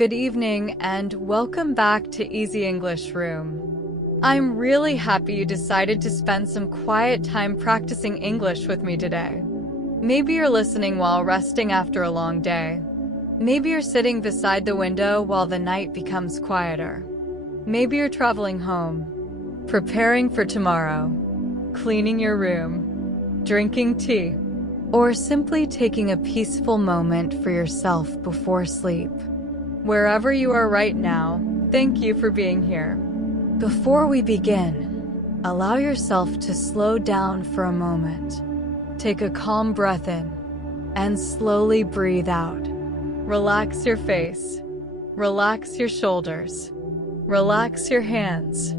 good evening, and welcome back to Easy English Room. I'm really happy you decided to spend some quiet time practicing English with me today. Maybe you're listening while resting after a long day. Maybe you're sitting beside the window while the night becomes quieter. Maybe you're traveling home, preparing for tomorrow, cleaning your room, drinking tea, or simply taking a peaceful moment for yourself before sleep. Wherever you are right now, thank you for being here. Before we begin, allow yourself to slow down for a moment. Take a calm breath in and slowly breathe out. Relax your face. Relax your shoulders. Relax your hands.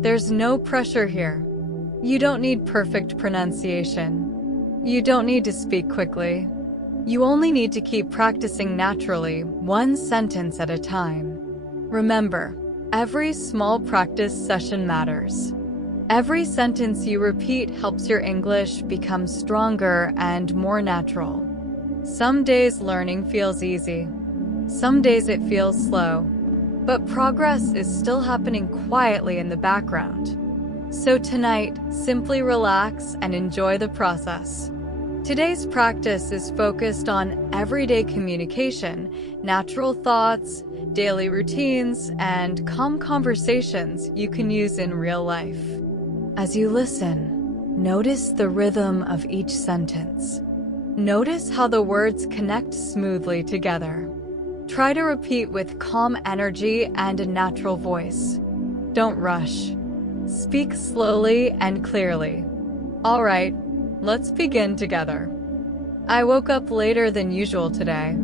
There's no pressure here. You don't need perfect pronunciation. You don't need to speak quickly. You only need to keep practicing naturally, one sentence at a time. Remember, every small practice session matters. Every sentence you repeat helps your English become stronger and more natural. Some days learning feels easy. Some days it feels slow. But progress is still happening quietly in the background. So tonight, simply relax and enjoy the process. Today's practice is focused on everyday communication, natural thoughts, daily routines, and calm conversations you can use in real life. As you listen, notice the rhythm of each sentence. Notice how the words connect smoothly together. Try to repeat with calm energy and a natural voice. Don't rush. Speak slowly and clearly. All right. Let's begin together. I woke up later than usual today.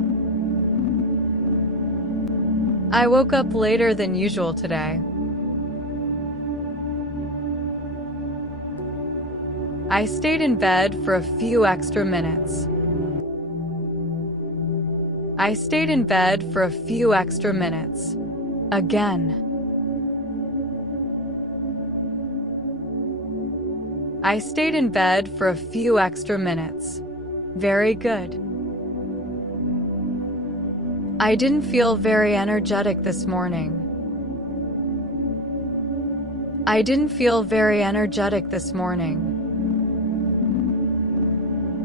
I woke up later than usual today. I stayed in bed for a few extra minutes. I stayed in bed for a few extra minutes. Again. I stayed in bed for a few extra minutes. Very good. I didn't feel very energetic this morning. I didn't feel very energetic this morning.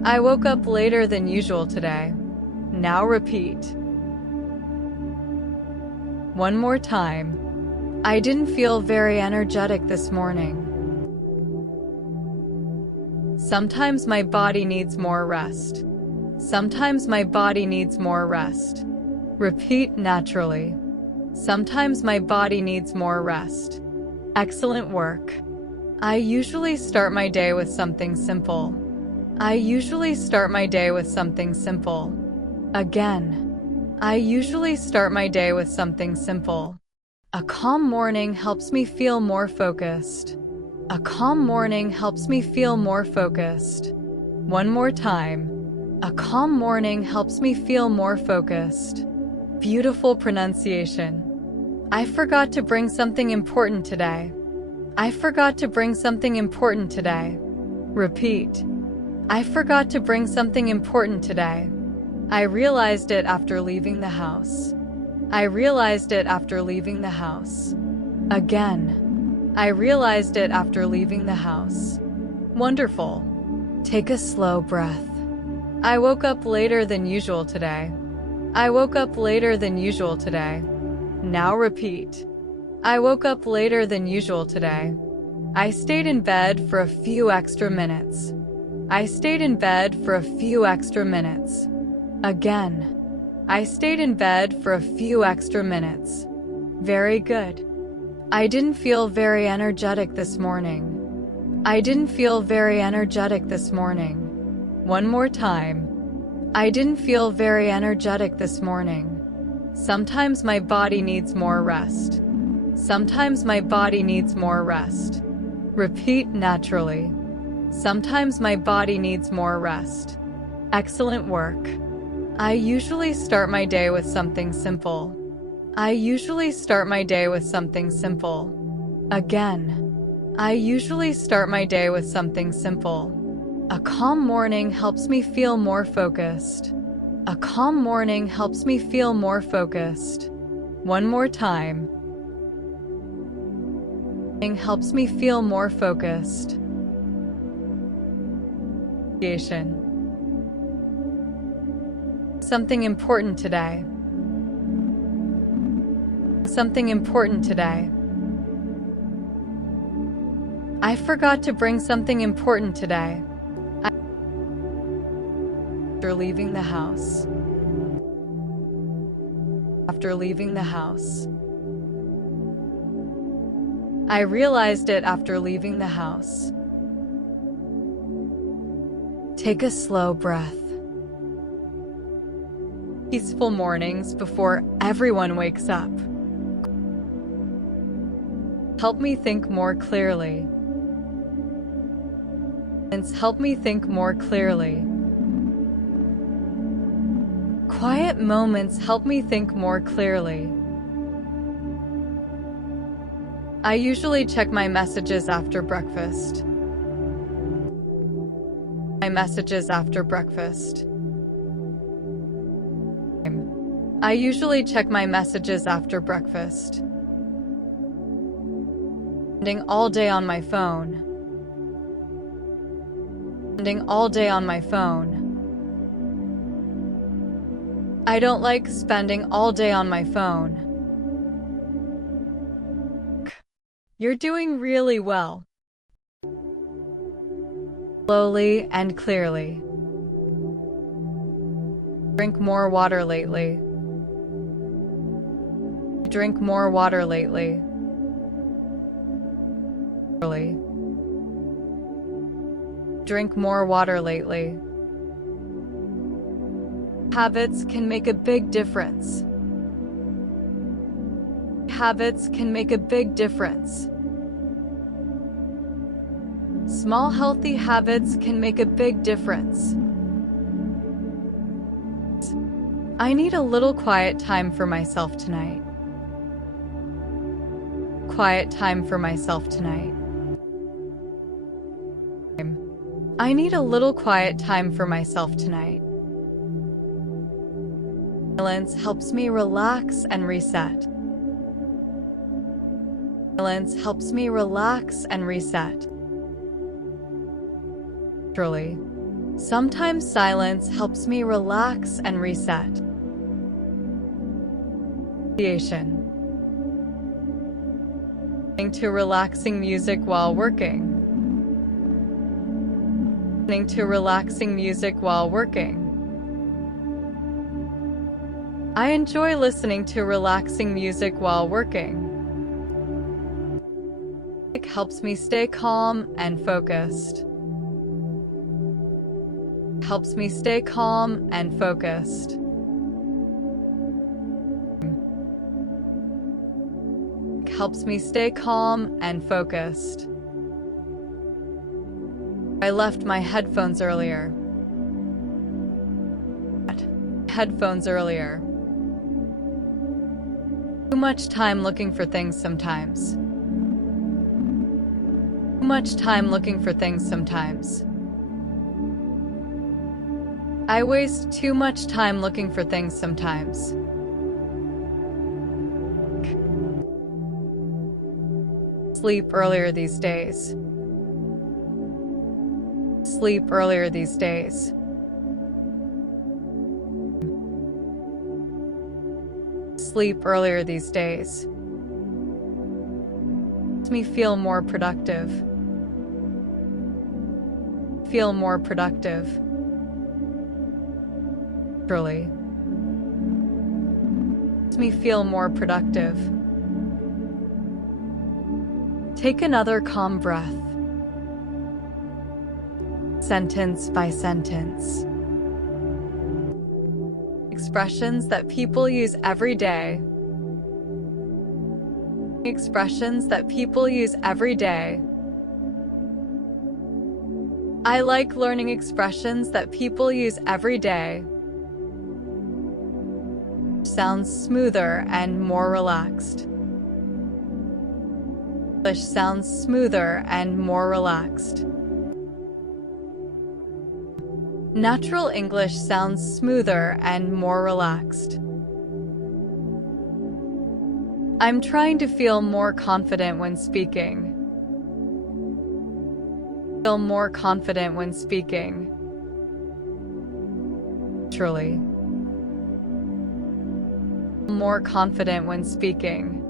I woke up later than usual today. Now repeat. One more time. I didn't feel very energetic this morning. Sometimes my body needs more rest. Sometimes my body needs more rest. Repeat naturally. Sometimes my body needs more rest. Excellent work. I usually start my day with something simple. I usually start my day with something simple. Again. I usually start my day with something simple. A calm morning helps me feel more focused. A calm morning helps me feel more focused. One more time. A calm morning helps me feel more focused. Beautiful pronunciation. I forgot to bring something important today. I forgot to bring something important today. Repeat. I forgot to bring something important today. I realized it after leaving the house. I realized it after leaving the house. Again. I realized it after leaving the house. Wonderful. Take a slow breath. I woke up later than usual today. I woke up later than usual today. Now repeat. I woke up later than usual today. I stayed in bed for a few extra minutes. I stayed in bed for a few extra minutes. Again. I stayed in bed for a few extra minutes. Very good. I didn't feel very energetic this morning. I didn't feel very energetic this morning. One more time. I didn't feel very energetic this morning. Sometimes my body needs more rest. Sometimes my body needs more rest. Repeat naturally. Sometimes my body needs more rest. Excellent work. I usually start my day with something simple. I usually start my day with something simple. Again. I usually start my day with something simple. A calm morning helps me feel more focused. A calm morning helps me feel more focused. One more time. Helps me feel more focused. Something important today. Something important today. I forgot to bring something important today. After leaving the house. After leaving the house. I realized it after leaving the house. Take a slow breath. Peaceful mornings before everyone wakes up. Help me think more clearly. Help me think more clearly. Quiet moments help me think more clearly. I usually check my messages after breakfast. My messages after breakfast. I usually check my messages after breakfast. Spending all day on my phone. Spending all day on my phone. I don't like spending all day on my phone. You're doing really well. Slowly and clearly. Drink more water lately. Drink more water lately. Drink more water lately. Habits can make a big difference. Habits can make a big difference. Small healthy habits can make a big difference. I need a little quiet time for myself tonight. Quiet time for myself tonight. I need a little quiet time for myself tonight. Silence helps me relax and reset. Silence helps me relax and reset. Truly. Sometimes silence helps me relax and reset. Listening to relaxing music while working. Listening to relaxing music while working. I enjoy listening to relaxing music while working. It helps me stay calm and focused. Helps me stay calm and focused. Helps me stay calm and focused. I left my headphones earlier. Headphones earlier. Too much time looking for things sometimes. Too much time looking for things sometimes. I waste too much time looking for things sometimes. Sleep earlier these days. Sleep earlier these days. Sleep earlier these days. Makes me feel more productive. Feel more productive. Truly. Makes me feel more productive. Take another calm breath. Sentence by sentence. Expressions that people use every day. Expressions that people use every day. I like learning expressions that people use every day. Sounds smoother and more relaxed. English sounds smoother and more relaxed. Natural English sounds smoother and more relaxed. I'm trying to feel more confident when speaking. Feel more confident when speaking. Truly. More confident when speaking.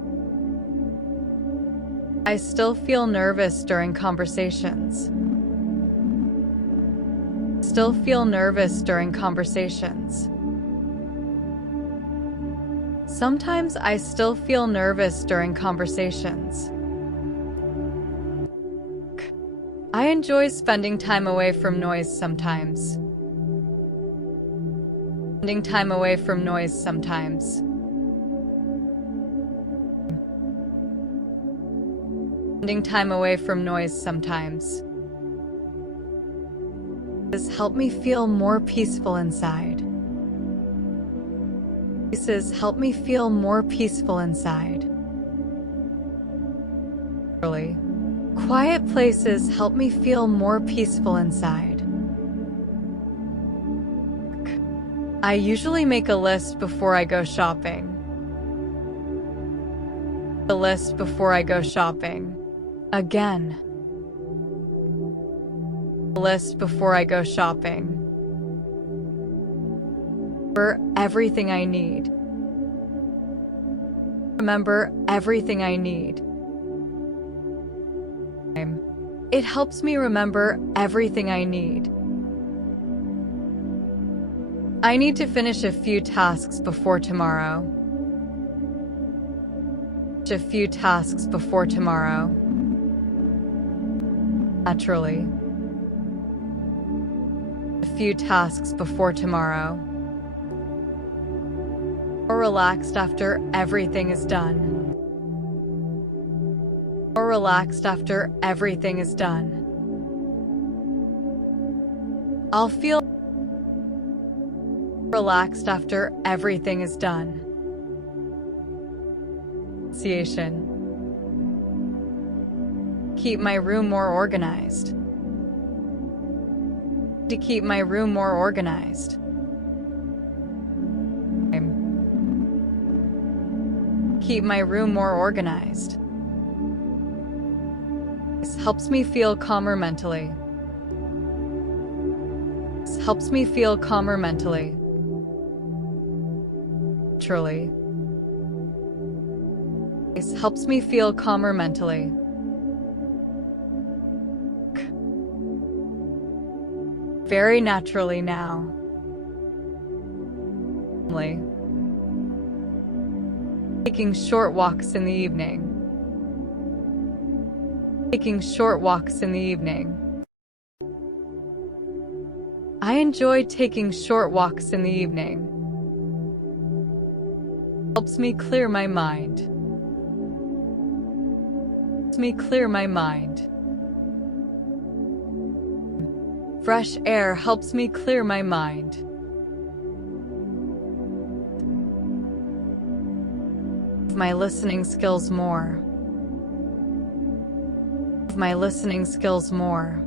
I still feel nervous during conversations. Still feel nervous during conversations. Sometimes I still feel nervous during conversations. I enjoy spending time away from noise sometimes. Spending time away from noise sometimes. Spending time away from noise sometimes. This help me feel more peaceful inside. Places help me feel more peaceful inside. Really. Quiet places help me feel more peaceful inside. I usually make a list before I go shopping. A list before I go shopping. Again. A list before I go shopping. For everything I need. Remember everything I need. It helps me remember everything I need. I need to finish a few tasks before tomorrow. A few tasks before tomorrow. Naturally. A few tasks before tomorrow. Or relaxed after everything is done. Or relaxed after everything is done. I'll feel relaxed after everything is done. Pronunciation. Keep my room more organized. To keep my room more organized. Keep my room more organized. This helps me feel calmer mentally. This helps me feel calmer mentally. Truly. This helps me feel calmer mentally. Very naturally now. Taking short walks in the evening. Taking short walks in the evening. I enjoy taking short walks in the evening. Helps me clear my mind. Helps me clear my mind. Fresh air helps me clear my mind. My listening skills more. My listening skills more.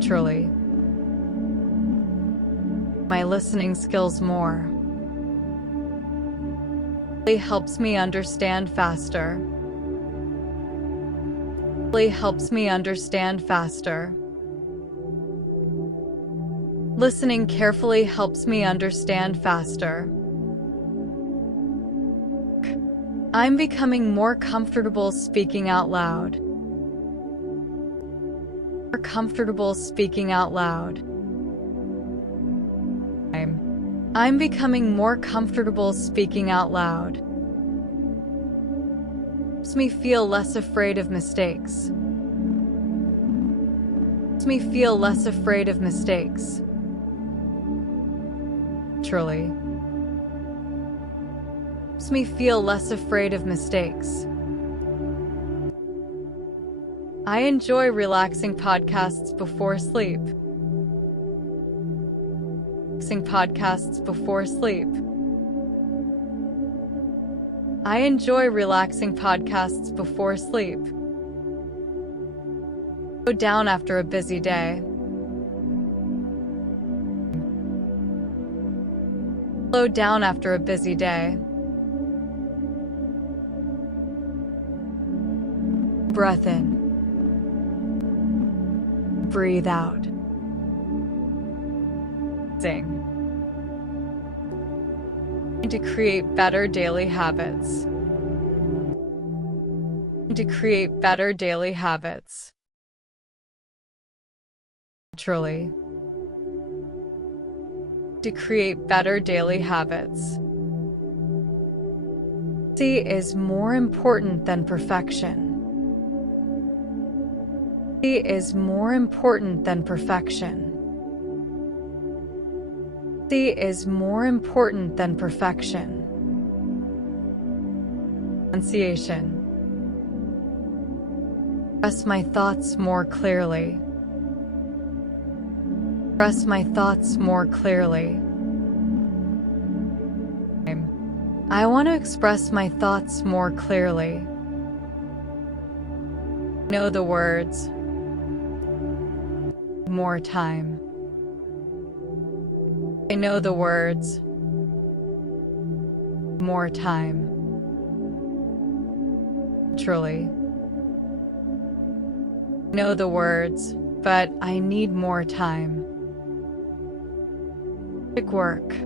Truly. My listening skills more. It helps me understand faster. It helps me understand faster. Listening carefully helps me understand faster. I'm becoming more comfortable speaking out loud. More comfortable speaking out loud. I'm becoming more comfortable speaking out loud. Helps me feel less afraid of mistakes. Helps me feel less afraid of mistakes. Truly. Helps me feel less afraid of mistakes. I enjoy relaxing podcasts before sleep. Relaxing podcasts before sleep. I enjoy relaxing podcasts before sleep. Slow down after a busy day. Slow down after a busy day. breath in. Breathe out. Sing. To create better daily habits. To create better daily habits. Naturally. To create better daily habits. Consistency is more important than perfection. Consistency is more important than perfection. Consistency is more important than perfection. Pronunciation. Express my thoughts more clearly. Express my thoughts more clearly. I want to express my thoughts more clearly. Know the words. More time. I know the words. More time. Truly. Know the words, but I need more time. Big work.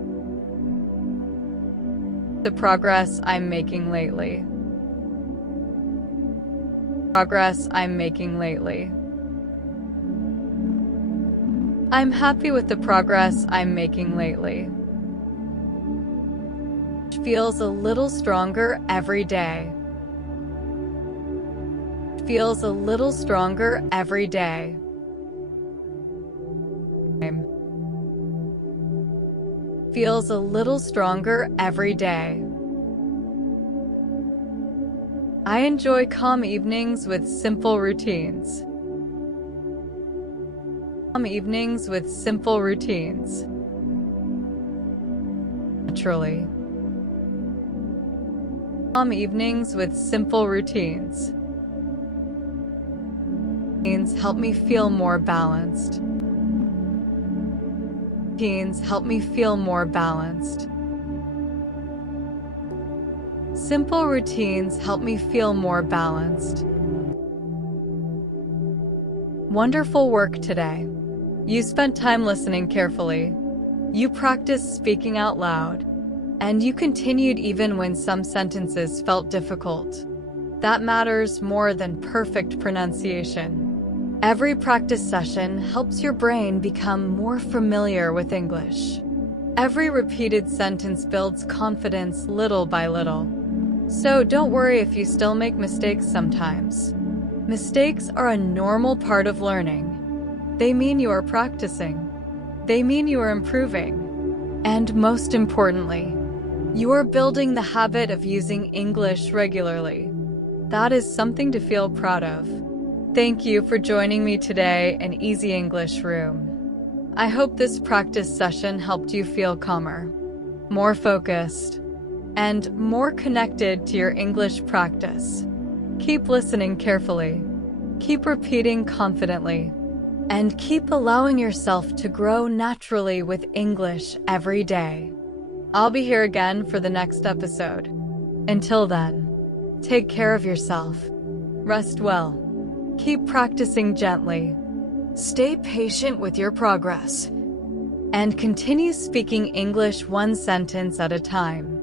The progress I'm making lately. Progress I'm making lately. I'm happy with the progress I'm making lately. It feels a little stronger every day. It feels a little stronger every day. Feels a little stronger every day. I enjoy calm evenings with simple routines. Calm evenings with simple routines. Naturally. Calm evenings with simple routines. Routines help me feel more balanced. Routines help me feel more balanced. Simple routines help me feel more balanced. Wonderful work today. You spent time listening carefully. You practiced speaking out loud. And you continued even when some sentences felt difficult. That matters more than perfect pronunciation. Every practice session helps your brain become more familiar with English. Every repeated sentence builds confidence little by little. So don't worry if you still make mistakes sometimes. Mistakes are a normal part of learning. They mean you are practicing. They mean you are improving. And most importantly, you are building the habit of using English regularly. That is something to feel proud of. Thank you for joining me today in Easy English Room. I hope this practice session helped you feel calmer, more focused, and more connected to your English practice. Keep listening carefully, keep repeating confidently, and keep allowing yourself to grow naturally with English every day. I'll be here again for the next episode. Until then, take care of yourself, rest well, keep practicing gently, stay patient with your progress, and continue speaking English one sentence at a time.